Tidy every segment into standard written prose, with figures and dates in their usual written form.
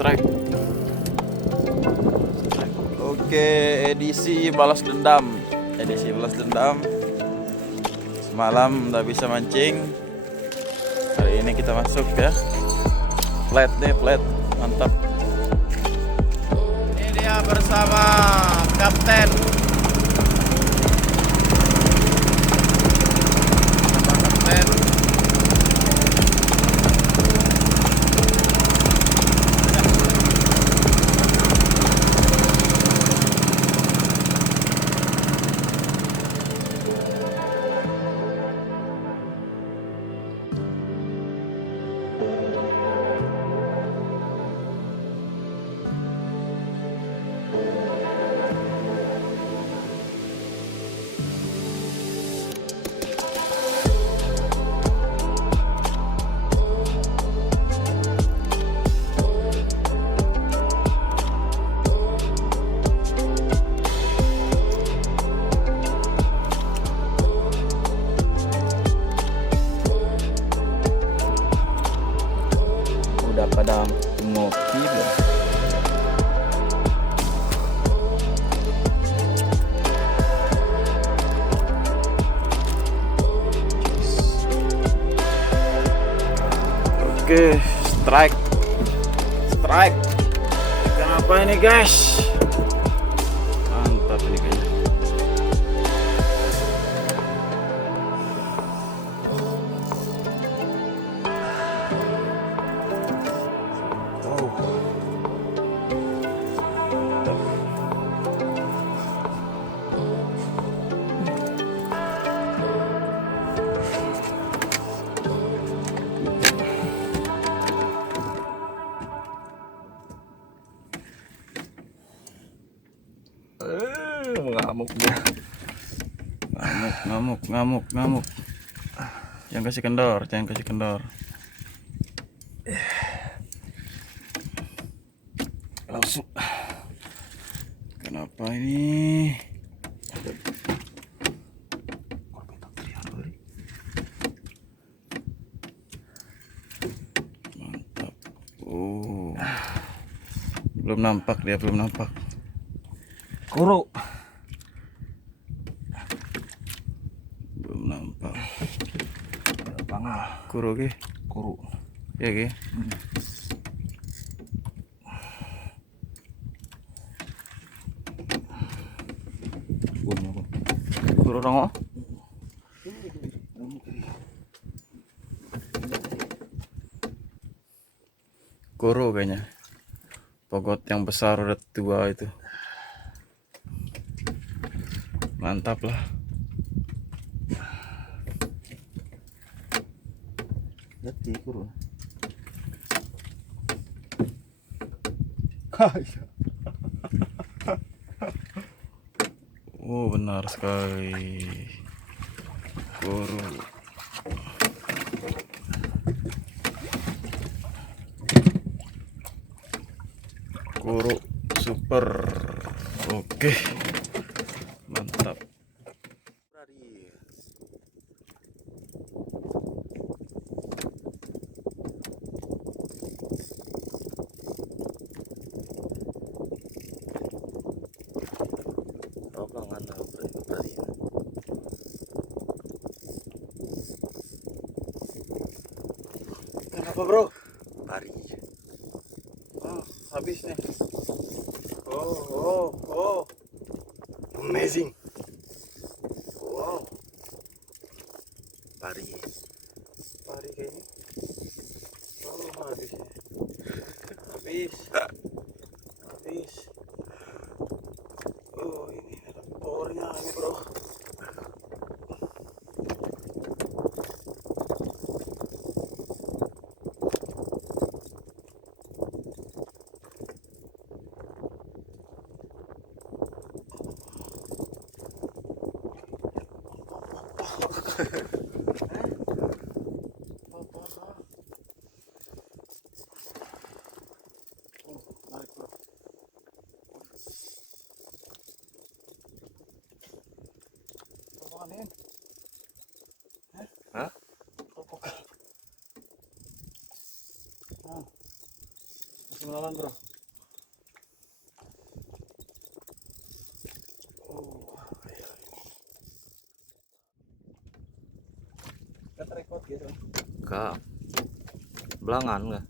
strike. Oke, edisi balas dendam. Semalam nggak bisa mancing. Hari ini kita masuk ya. Flat nih, flat. Mantap. Ini dia bersama Kapten. Udah pada ngopi belum? Oke, strike. Kenapa ini guys? Mantap ini kayaknya. Mengamuk dia. Ngamuk. Jangan kasih kendor. Langsung. Kenapa ini? Mantap. Belum nampak. Kuru. Belum nampak. Pangal. Kuru ge. Kuru. Ya ge. Kuru rongo. Kuru kayaknya. Pogot yang besar udah tua itu. Mantap lah. Jadi kuru. Benar sekali. Kuru. Kuru super. Oke. Mantap. Kenapa bro? Pari. Habis nih. Oh. Amazing. Wow. Pari Kayaknya. Habis ya. Habis. Ini ada powernya ini bro. Narik bro. Apaan? Hah? Masih melawan. pelan bro. Kita record gitu. Kak, belangan nggak?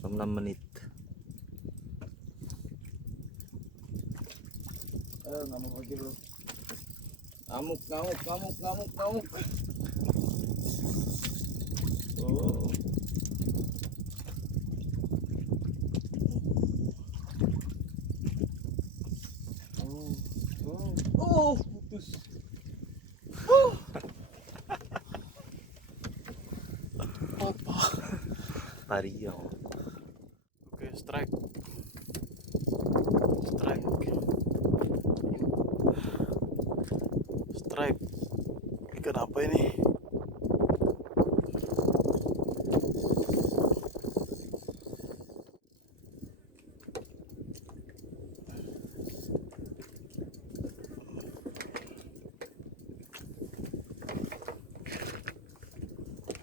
6 menit. Ngamuk lagi bro. Ngamuk. Oh. Oh, putus. Pariang. Oke, strike. Strike. Strike. Ikan apa ini?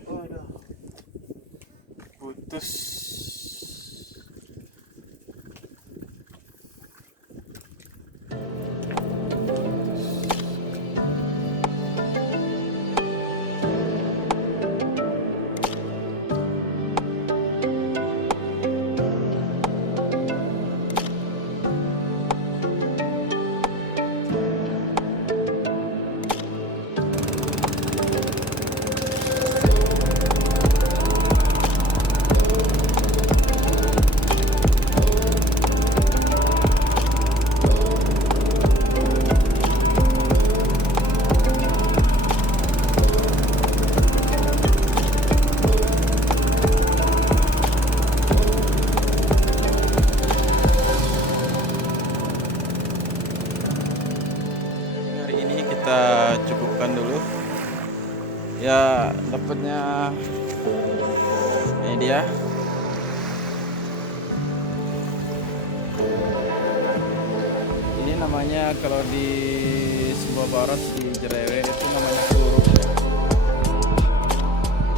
Waduh. Putus. Hari ini kita cukupkan dulu. Ya, dapatnya ini dia. Ini namanya kalau di Sumba Barat di Jerewe itu namanya kuruk ya.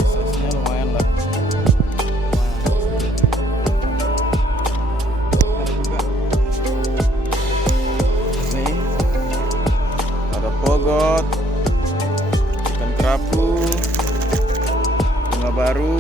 Size-nya lumayan lah. Ada juga. Nih. Ada pogot, ikan kerapu, bunga baru,